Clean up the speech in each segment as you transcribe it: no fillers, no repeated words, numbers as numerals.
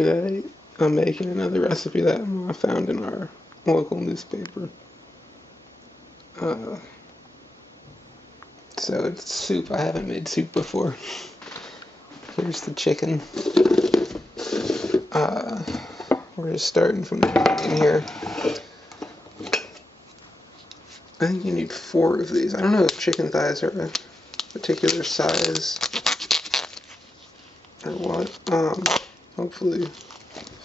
Today I'm making another recipe that I found in our local newspaper. So it's soup. I haven't made soup before. Here's the chicken. We're just starting from the beginning here. I think you need 4 of these. I don't know if chicken thighs are a particular size or what. Hopefully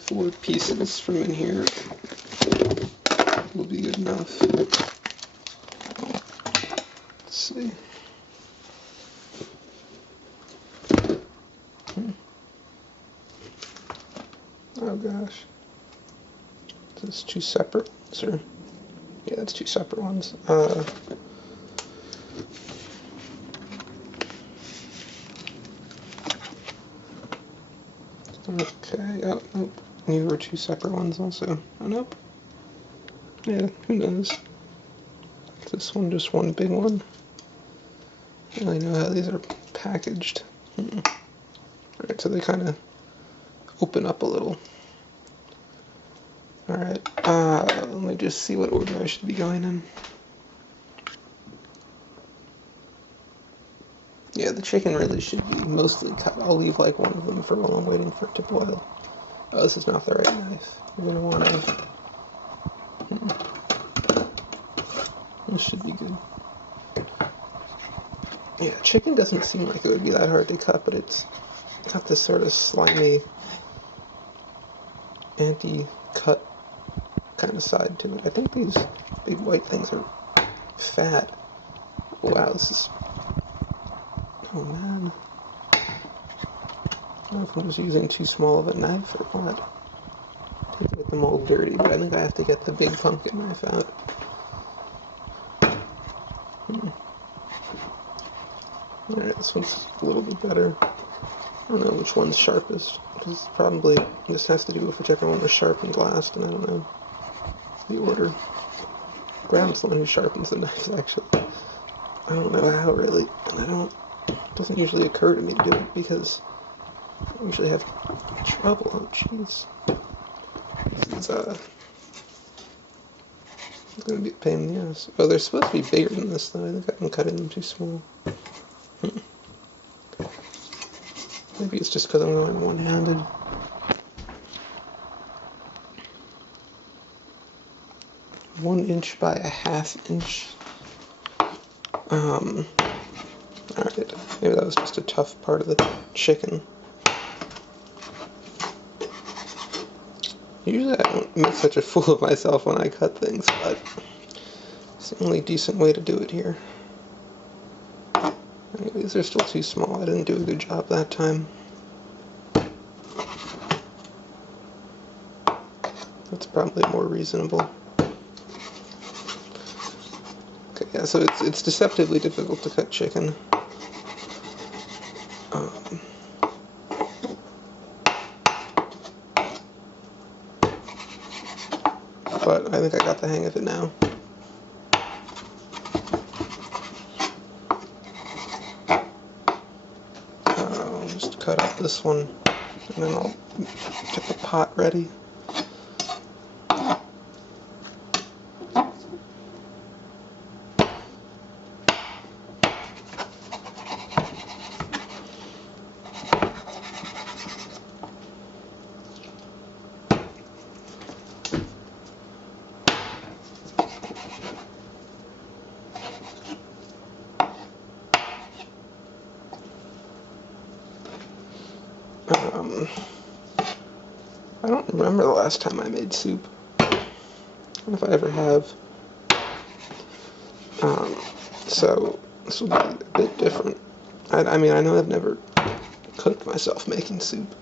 4 pieces from in here will be good enough. Let's see. Oh gosh. Is this 2 separate ones, or? Yeah, that's 2 separate ones. Okay, oh, nope. These were 2 separate ones also. Oh, nope. Yeah, who knows? Is this one just one big one? I don't really know how these are packaged. Alright, so they kind of open up a little. Alright, let me just see what order I should be going in. Yeah, the chicken really should be mostly cut. I'll leave like one of them for while I'm waiting for it to boil. Oh, this is not the right knife. You're gonna want to... This should be good. Yeah, chicken doesn't seem like it would be that hard to cut, but it's got this sort of slimy, anti-cut kind of side to it. I think these big white things are fat. Wow, this is... Oh man. I don't know if I'm just using too small of a knife or what. I think I get them all dirty, but I think I have to get the big pumpkin knife out. Alright, this one's a little bit better. I don't know which one's sharpest. This probably just has to do with whichever one was sharp and glassed, and I don't know the order. Graham's the one who sharpens the knives, actually. I don't know how, really, and it doesn't usually occur to me to do it because I usually have trouble. Oh, jeez. This is, it's gonna be a pain in the ass. Oh, they're supposed to be bigger than this, though. I think I'm cutting them too small. Maybe it's just because I'm going one-handed. One inch by a half inch. Alright. Maybe that was just a tough part of the chicken. Usually I don't make such a fool of myself when I cut things, but it's the only decent way to do it here. Anyway, these are still too small. I didn't do a good job that time. That's probably more reasonable. Okay, yeah, so it's deceptively difficult to cut chicken. But I think I got the hang of it now. I'll just cut up this one, and then I'll get the pot ready. I don't remember the last time I made soup. I don't know if I ever have. So this will be a bit different. I mean, I know I've never cooked myself making soup.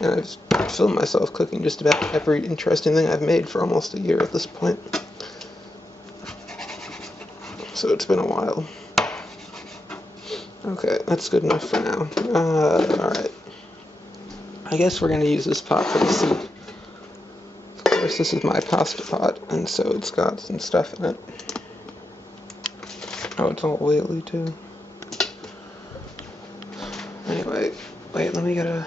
And I've filmed myself cooking just about every interesting thing I've made for almost a year at this point. So it's been a while. Okay, that's good enough for now. Alright. I guess we're going to use this pot for the soup. Of course, this is my pasta pot, and so it's got some stuff in it. Oh, it's all oily, too. Anyway, wait, let me get a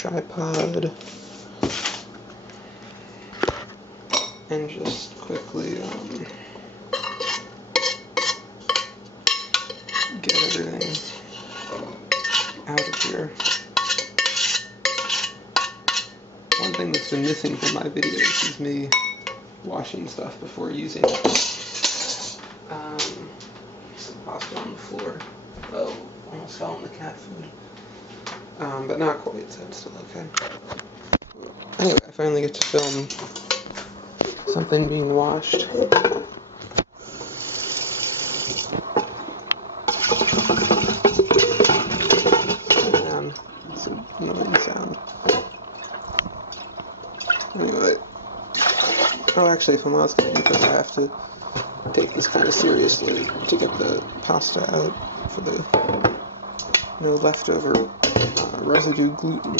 tripod and just quickly get everything out of here. One thing that's been missing from my videos is me washing stuff before using it. Some pasta on the floor. Oh, almost fell in the cat food. But not quite, so it's still okay. Anyway, I finally get to film something being washed. Man, it's an annoying sound. Anyway. Oh, actually, if I'm honest, because I have to take this kind of seriously to get the pasta out for the no leftover residue gluten. I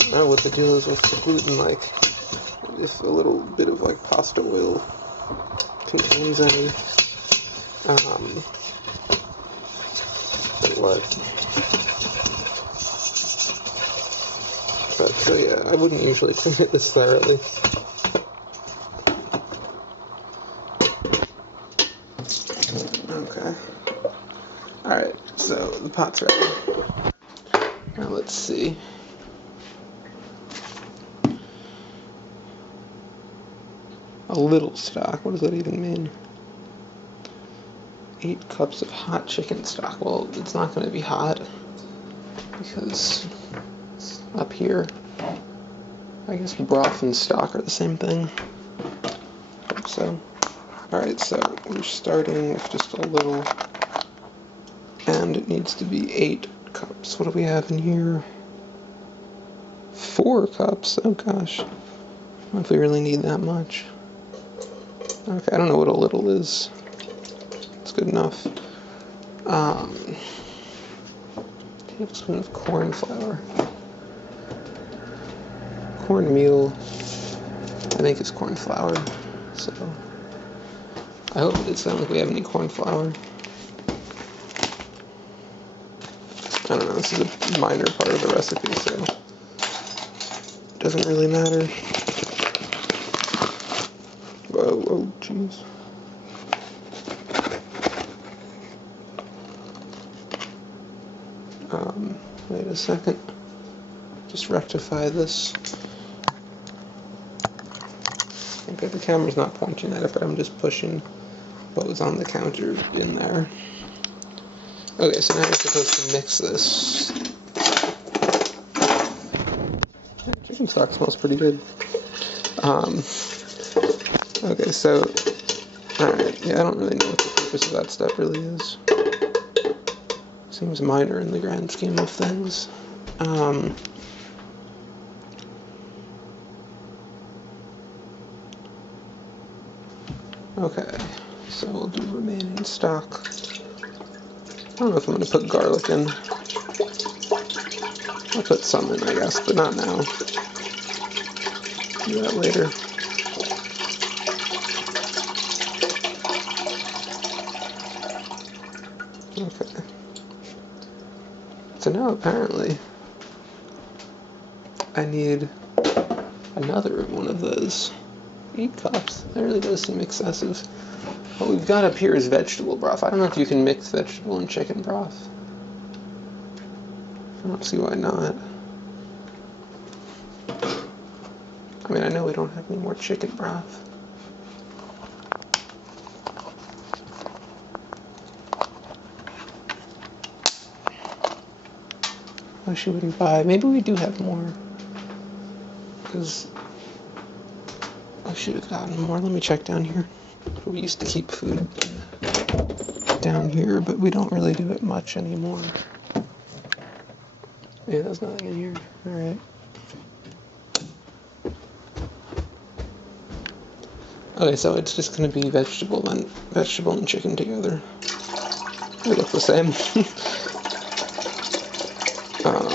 don't know what the deal is with gluten, like, if a little bit of, like, pasta oil contains any, what? But, so yeah, I wouldn't usually clean it this thoroughly. Okay. Alright, so the pot's ready. Now let's see. A little stock, what does that even mean? 8 cups of hot chicken stock. Well, it's not going to be hot because it's up here. I guess broth and stock are the same thing. Hope so. Alright, so we're starting with just a little, and it needs to be 8 cups. What do we have in here? 4 cups? Oh gosh. I don't know if we really need that much. Okay, I don't know what a little is. It's good enough. Tablespoon of corn flour. Cornmeal, I think it's corn flour, so I hope it doesn't sound like we have any corn flour. I don't know, this is a minor part of the recipe, so it doesn't really matter. Whoa, oh jeez. Wait a second. Just rectify this. Okay, the camera's not pointing at it, but I'm just pushing what was on the counter in there. Okay, so now you're supposed to mix this. Chicken stock smells pretty good. Okay, so, alright, yeah, I don't really know what the purpose of that stuff really is. Seems minor in the grand scheme of things. Okay, so we'll do remaining stock. I don't know if I'm going to put garlic in. I'll put some in, I guess, but not now. Do that later. Okay. So now apparently I need another one of those. 8 cups. That really does seem excessive. What we've got up here is vegetable broth. I don't know if you can mix vegetable and chicken broth. I don't see why not. I mean, I know we don't have any more chicken broth. Oh, she wouldn't buy. Maybe we do have more. Because I should have gotten more. Let me check down here. We used to keep food down here, but we don't really do it much anymore. Yeah, there's nothing in here. Alright. Okay, so it's just going to be vegetable and chicken together. They look the same.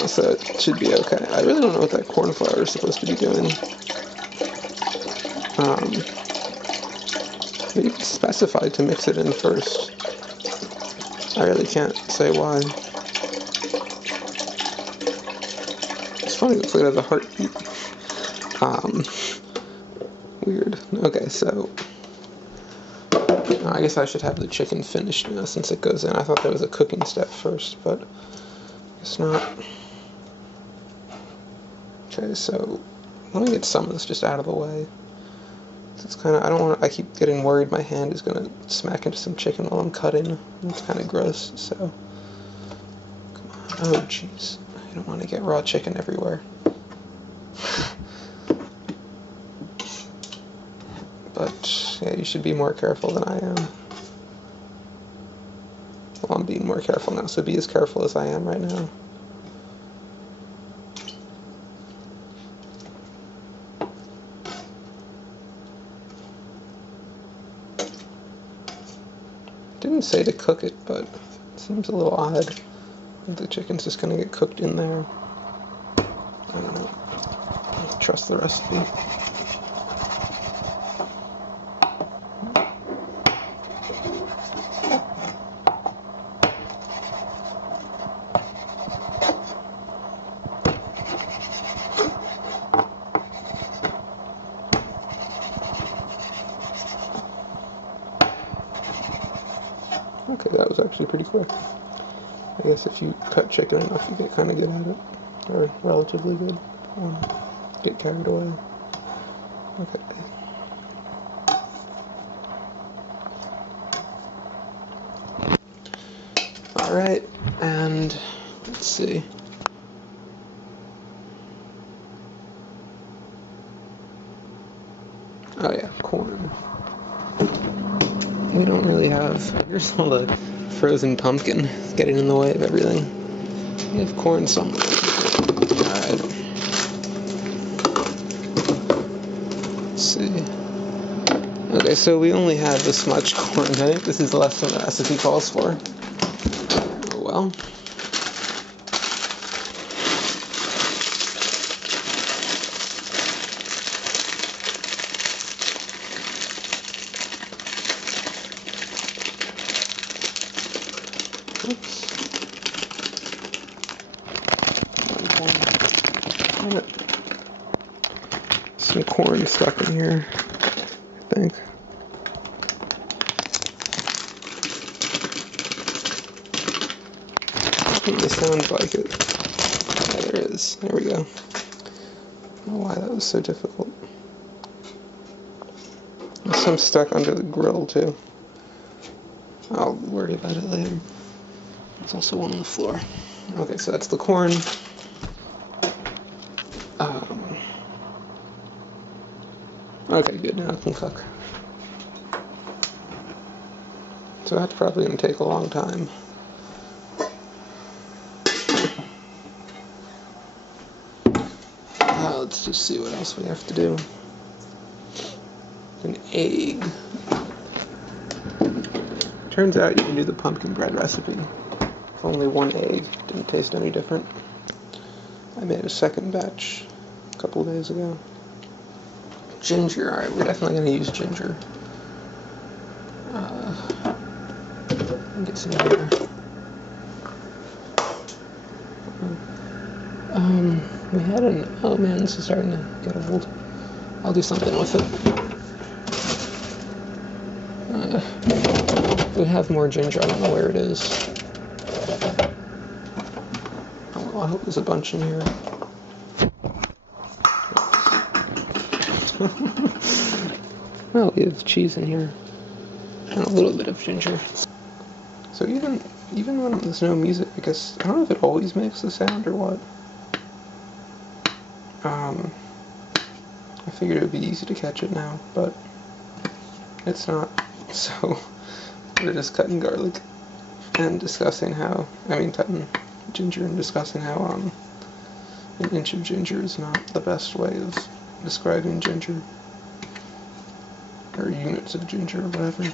So it should be okay. I really don't know what that corn flour is supposed to be doing. Maybe it's specified to mix it in first. I really can't say why. It's funny, it looks like it has a heartbeat. Weird. Okay, so I guess I should have the chicken finished now since it goes in. I thought there was a cooking step first, but I guess not. Okay, so let me get some of this just out of the way. It's kind of, I keep getting worried my hand is going to smack into some chicken while I'm cutting. It's kind of gross, so. Come on. Oh, jeez. I don't want to get raw chicken everywhere. But, yeah, you should be more careful than I am. Well, I'm being more careful now, so be as careful as I am right now. Didn't say to cook it, but it seems a little odd. The chicken's just gonna get cooked in there. I don't know. I'll trust the recipe. Okay, that was actually pretty quick. I guess if you cut chicken enough, you get kind of good at it. Or relatively good. Get carried away. Okay. Alright, and let's see. Oh yeah, corn. We don't really have, here's all the frozen pumpkin getting in the way of everything. We have corn somewhere. Alright. Let's see. Okay, so we only have this much corn. I think this is less than the recipe calls for. Oh well. Oops. Some corn stuck in here, I think. It sounds like it. Yeah, there it is. There we go. I don't know why that was so difficult. There's some stuck under the grill, too. I'll worry about it later. There's also one on the floor. Okay, so that's the corn. Okay, good, now it can cook. So that's probably going to take a long time. Let's just see what else we have to do. An egg. Turns out you can do the pumpkin bread recipe with only one egg. Didn't taste any different. I made a second batch a couple of days ago. Ginger, alright, we're definitely going to use ginger. Get some here. We had an, oh man, this is starting to get old. I'll do something with it. We have more ginger, I don't know where it is. Oh, well, I hope there's a bunch in here. Well, we have cheese in here. And a little bit of ginger. So even when there's no music, I guess, I don't know if it always makes the sound or what. I figured it would be easy to catch it now, but it's not. So we're just cutting garlic and discussing how, cutting ginger and discussing how an inch of ginger is not the best way of describing ginger, or units of ginger or whatever.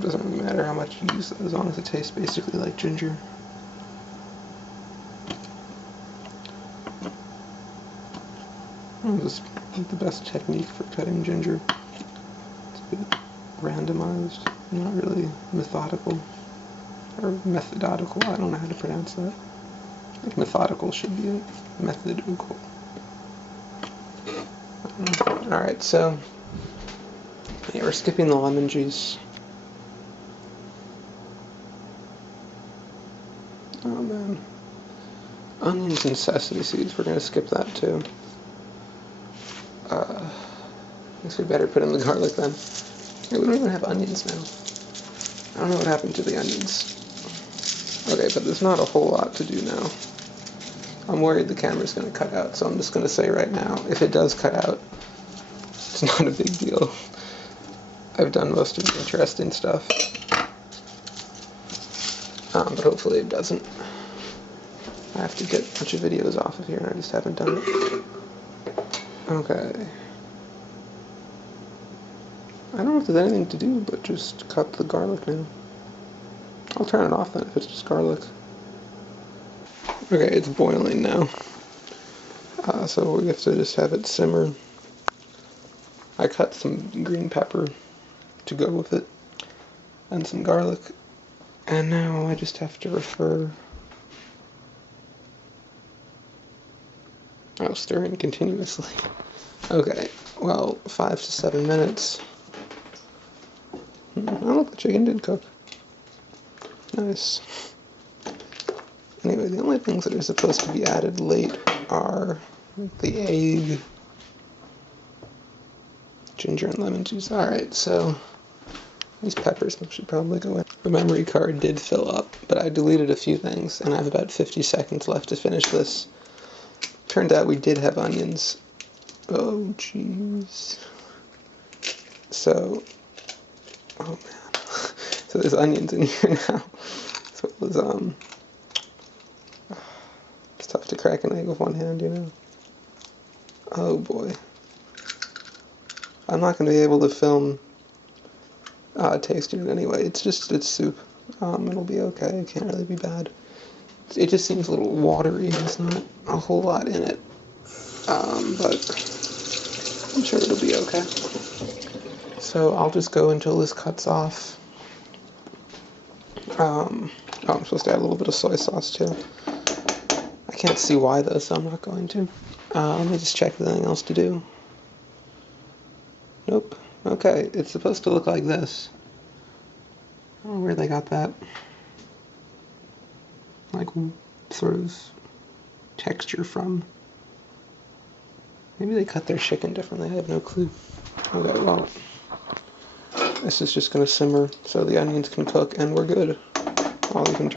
Doesn't really matter how much you use, as long as it tastes basically like ginger. This is the best technique for cutting ginger. It's a bit randomized, not really methodical, or methodological, I don't know how to pronounce that. I think methodical should be it. Methodical. Alright, so yeah, we're skipping the lemon juice. Oh man. Onions and sesame seeds, we're gonna skip that too. I guess we better put in the garlic then. Hey, we don't even have onions now. I don't know what happened to the onions. Okay, but there's not a whole lot to do now. I'm worried the camera's gonna cut out, so I'm just gonna say right now, if it does cut out, it's not a big deal. I've done most of the interesting stuff. But hopefully it doesn't. I have to get a bunch of videos off of here and I just haven't done it. Okay. I don't know if there's anything to do but just cut the garlic now. I'll turn it off then if it's just garlic. Okay, it's boiling now. So we have to just have it simmer. I cut some green pepper to go with it, and some garlic. And now I just have to refer. Oh, stirring continuously. Okay, well, 5 to 7 minutes. Oh, look, the chicken did cook. Nice. Anyway, the only things that are supposed to be added late are the egg, ginger, and lemon juice. Alright, so these peppers should probably go in. The memory card did fill up, but I deleted a few things, and I have about 50 seconds left to finish this. Turned out we did have onions. Oh, jeez. So, oh man. So there's onions in here now. So it was, it's tough to crack an egg with one hand, you know. Oh boy. I'm not going to be able to film tasting it anyway. It's soup. It'll be okay. It can't really be bad. It just seems a little watery. There's not a whole lot in it. But I'm sure it'll be okay. So I'll just go until this cuts off. I'm supposed to add a little bit of soy sauce too. I can't see why though, so I'm not going to. Let me just check if there's anything else to do. Nope. Okay, it's supposed to look like this. I don't know where they got that. Like, sort of texture from. Maybe they cut their chicken differently, I have no clue. Okay, well, this is just going to simmer so the onions can cook and we're good. I'll even